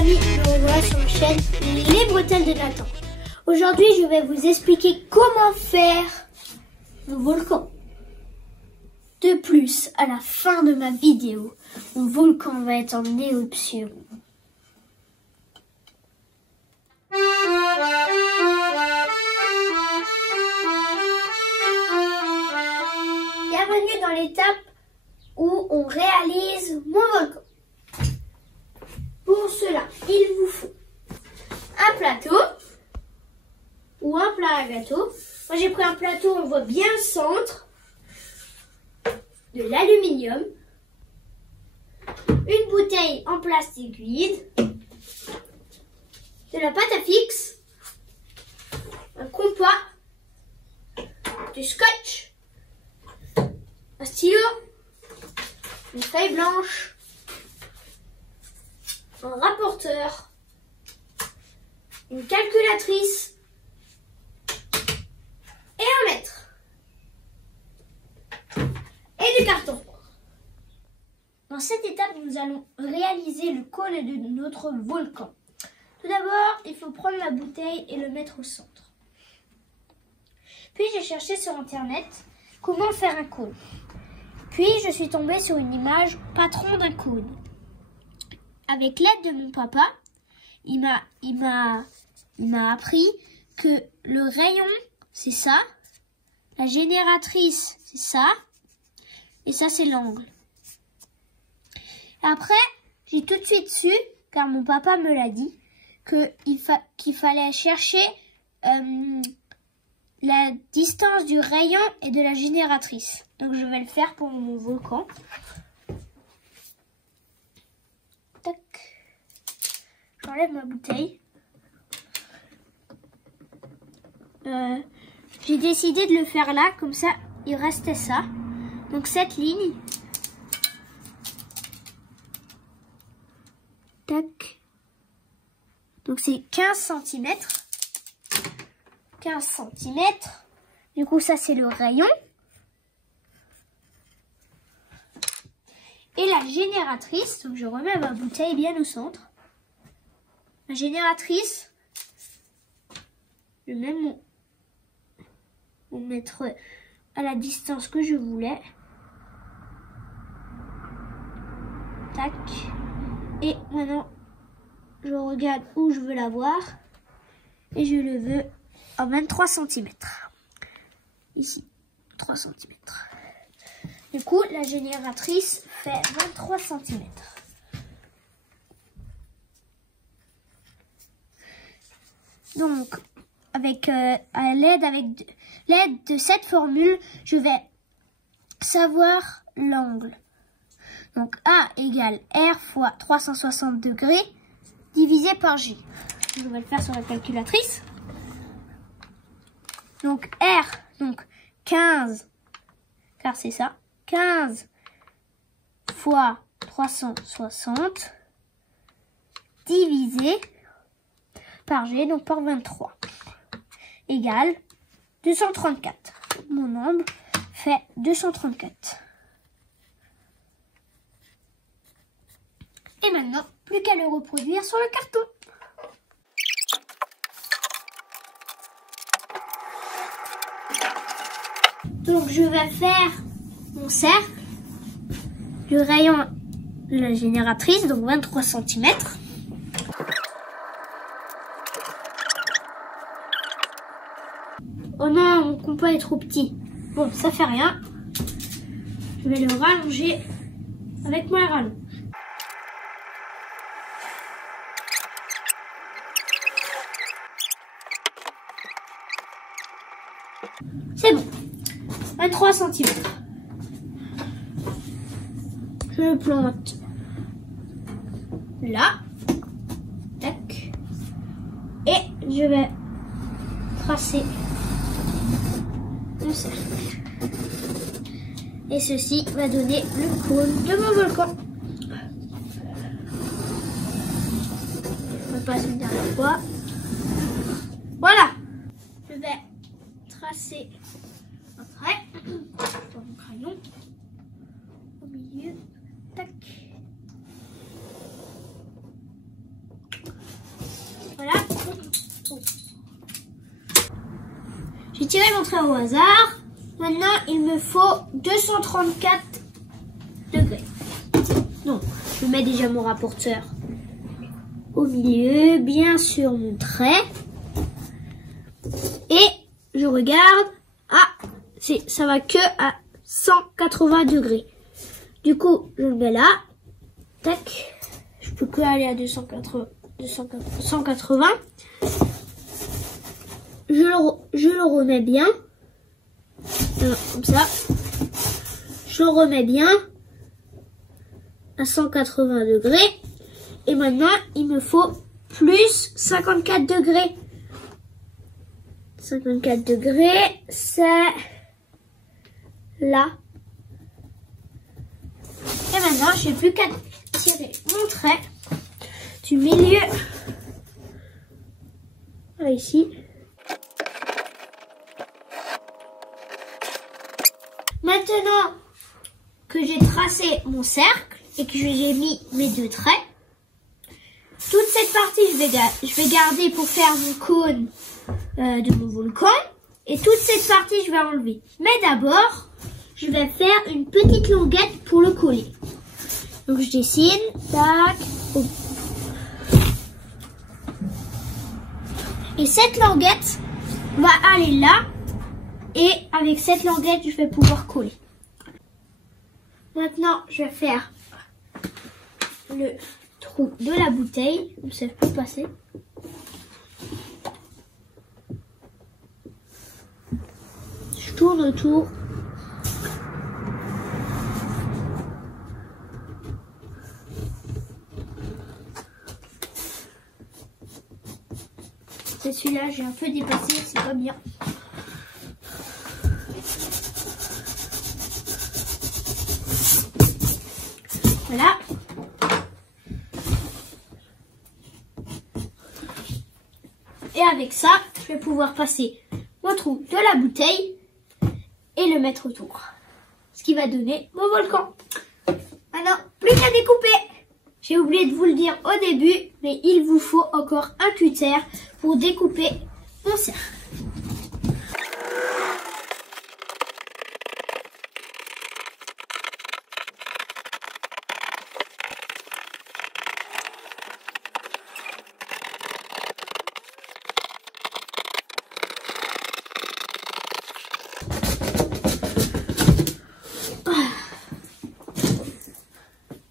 amis, me revoilà sur ma chaîne Les Bretelles de Nathan. Aujourd'hui, je vais vous expliquer comment faire un volcan. De plus, à la fin de ma vidéo, mon volcan va être en éruption. Bienvenue dans l'étape où on réalise mon volcan. Pour cela, il vous faut un plateau ou un plat à gâteau. Moi j'ai pris un plateau, on voit bien le centre, de l'aluminium, une bouteille en plastique vide, de la pâte à fixe, un compas, du scotch, un stylo, une feuille blanche, un rapporteur, une calculatrice et un mètre. Et du carton. Dans cette étape, nous allons réaliser le cône de notre volcan. Tout d'abord, il faut prendre la bouteille et le mettre au centre. Puis j'ai cherché sur internet comment faire un cône. Puis je suis tombée sur une image patron d'un cône. Avec l'aide de mon papa, il m'a appris que le rayon, c'est ça, la génératrice, c'est ça, et ça, c'est l'angle. Après, j'ai tout de suite su, car mon papa me l'a dit, qu'il fallait chercher la distance du rayon et de la génératrice. Donc, je vais le faire pour mon volcan. Tac. J'enlève ma bouteille. J'ai décidé de le faire là, comme ça, il restait ça. Donc cette ligne. Tac. Donc c'est 15 cm. 15 cm. Du coup, ça c'est le rayon. Et la génératrice, donc je remets ma bouteille bien au centre. La génératrice, je mets mon mètre à la distance que je voulais. Tac. Et maintenant, je regarde où je veux l'avoir. Et je le veux en 23 cm. Ici, 3 cm. Du coup, la génératrice fait 23 cm. Donc, avec l'aide de cette formule, je vais savoir l'angle. Donc, A égale R fois 360 degrés divisé par J. Je vais le faire sur la calculatrice. Donc, R, donc 15, car c'est ça, 15 fois 360 divisé par G, donc par 23, égale 234. Mon angle fait 234. Et maintenant, plus qu'à le reproduire sur le carton. Donc je vais faire mon cercle, le rayon de la génératrice, donc 23 cm. Oh non, mon compas est trop petit. Bon, ça fait rien. Je vais le rallonger avec mon rallonge. C'est bon. 23 cm. Je le plante là. Tac. Et je vais tracer le cercle. Et ceci va donner le cône de mon volcan. Je repasse une dernière fois. Voilà. Je vais tracer un trait sur mon crayon au milieu. Tac. tiré mon trait au hasard. Maintenant, il me faut 234 degrés. Donc, je mets déjà mon rapporteur au milieu, bien sur mon trait. Et je regarde. Ah, ça va que à 180 degrés. Du coup, je le mets là. Tac. Je peux que aller à 180. Je le remets bien. Comme ça. Je le remets bien à 180 degrés. Et maintenant, il me faut plus 54 degrés. 54 degrés, c'est là. Et maintenant, je n'ai plus qu'à tirer mon trait du milieu. Voilà, ici. Maintenant que j'ai tracé mon cercle et que j'ai mis mes deux traits, toute cette partie, je vais garder pour faire mon cône de mon volcan. Et toute cette partie, je vais enlever. Mais d'abord, je vais faire une petite languette pour le coller. Donc, je dessine. Tac. Oh. Et cette languette va aller là. Et avec cette languette, je vais pouvoir coller. Maintenant, je vais faire le trou de la bouteille. Comme ça, je peux passer. Je tourne autour. C'est celui-là, j'ai un peu dépassé, c'est pas bien. Voilà. Et avec ça, je vais pouvoir passer mon trou de la bouteille et le mettre autour. Ce qui va donner mon volcan. Maintenant, plus qu'à découper. J'ai oublié de vous le dire au début, mais il vous faut encore un cutter pour découper mon cercle.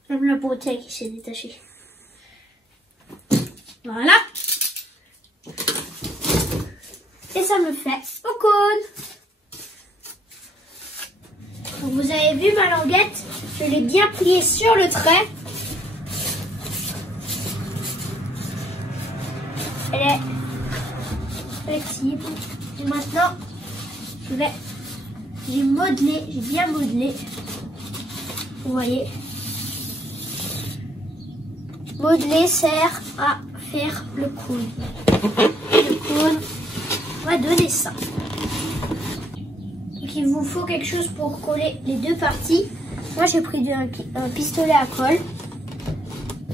J'aime la bouteille qui s'est détachée. Voilà. Et ça me fait mon cône. Donc vous avez vu ma languette, je l'ai bien pliée sur le trait. Elle est flexible. Et maintenant, j'ai bien modelé. Vous voyez. Modeler sert à faire le cône. Le cône va donner ça. Donc il vous faut quelque chose pour coller les deux parties. Moi j'ai pris un pistolet à colle.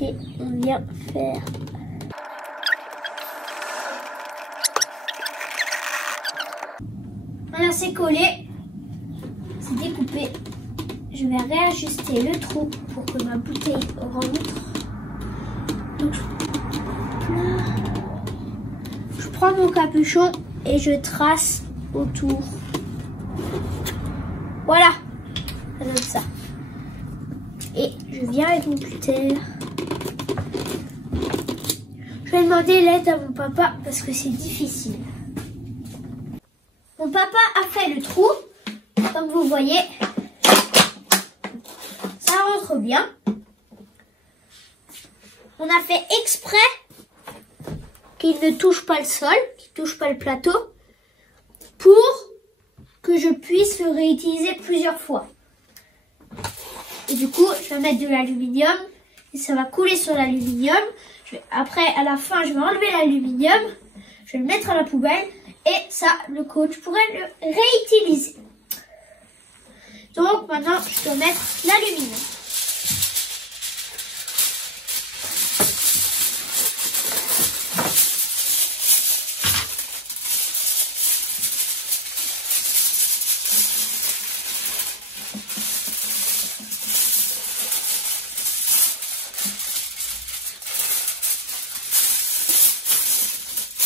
Et on vient faire. Voilà, c'est collé. C'est découpé. Je vais réajuster le trou pour que ma bouteille rentre. Donc, je prends mon capuchon et je trace autour. Voilà, ça donne ça. Et je viens avec mon cutter. Je vais demander l'aide à mon papa parce que c'est difficile. Mon papa a fait le trou, comme vous voyez. Ça rentre bien. On a fait exprès qu'il ne touche pas le sol, qu'il ne touche pas le plateau, pour que je puisse le réutiliser plusieurs fois. Et du coup, je vais mettre de l'aluminium et ça va couler sur l'aluminium. Après, à la fin, je vais enlever l'aluminium, je vais le mettre à la poubelle et ça, le coach pourrait le réutiliser. Donc maintenant, je dois mettre l'aluminium.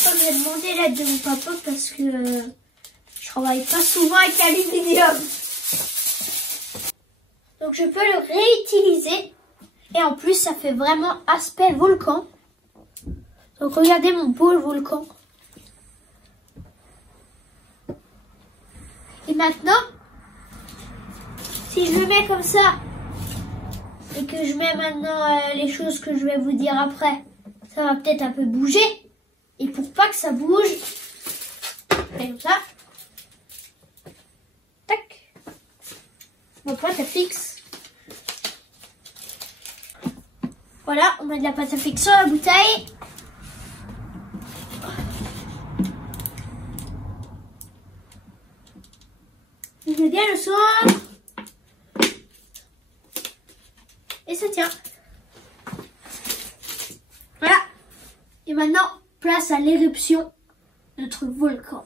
Je vais demander l'aide de mon papa parce que je travaille pas souvent avec l'aluminium. Donc je peux le réutiliser. Et en plus, ça fait vraiment aspect volcan. Donc regardez mon beau volcan. Et maintenant, si je le mets comme ça, et que je mets maintenant les choses que je vais vous dire après, ça va peut-être un peu bouger. Et pour pas que ça bouge, comme ça, tac, mon pâte à fixe. Voilà, on met de la pâte à fixe sur la bouteille. Je mets bien le son. Et ça tient. Voilà. Et maintenant, place à l'éruption de notre volcan.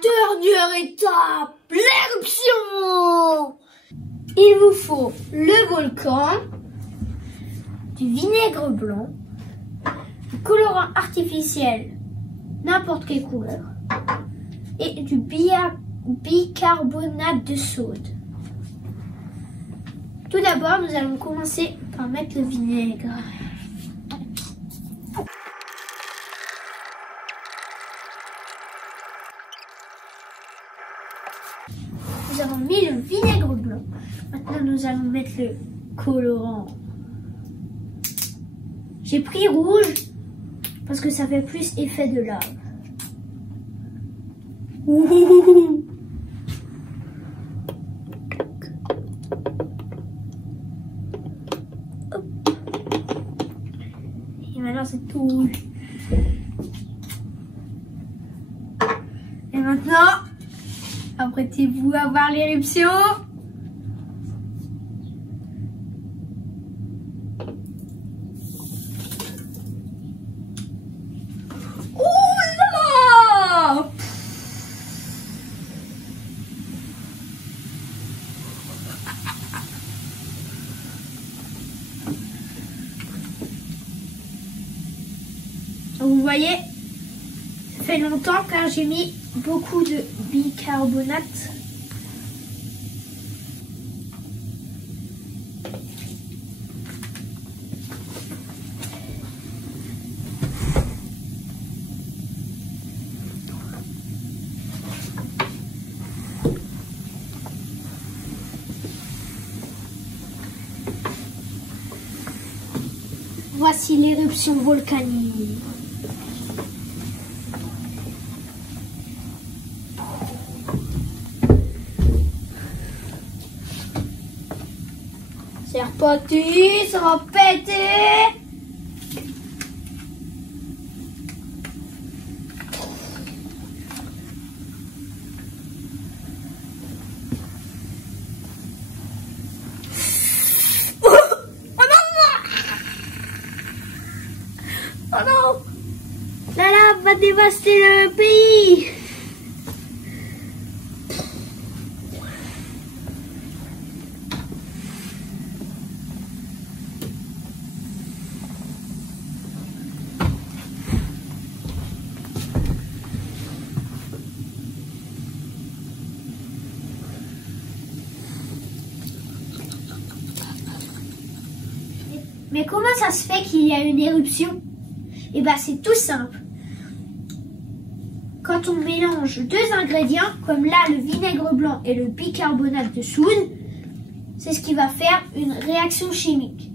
Dernière étape, l'éruption. Il vous faut le volcan, du vinaigre blanc, du colorant artificiel, n'importe quelle couleur, et du bicarbonate de soude. Tout d'abord, nous allons commencer par mettre le vinaigre. Nous avons mis le vinaigre blanc. Maintenant, nous allons mettre le colorant. J'ai pris rouge parce que ça fait plus effet de lave. Ouh. Et maintenant, c'est tout rouge. Et maintenant, apprêtez-vous à voir l'éruption. Vous voyez, ça fait longtemps car j'ai mis beaucoup de bicarbonate. Voici l'éruption volcanique. C'est reparti, ça va péter. Oh non! La lave va dévaster le pays! Mais comment ça se fait qu'il y a une éruption? Eh bien, c'est tout simple. Quand on mélange deux ingrédients, comme là le vinaigre blanc et le bicarbonate de soude, c'est ce qui va faire une réaction chimique.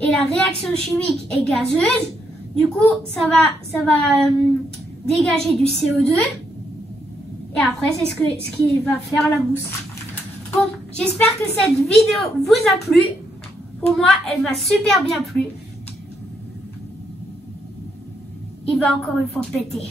Et la réaction chimique est gazeuse, du coup ça va dégager du CO2 et après c'est ce qui va faire la mousse. Bon, j'espère que cette vidéo vous a plu. Pour moi, elle m'a super bien plu. Il va encore une fois péter.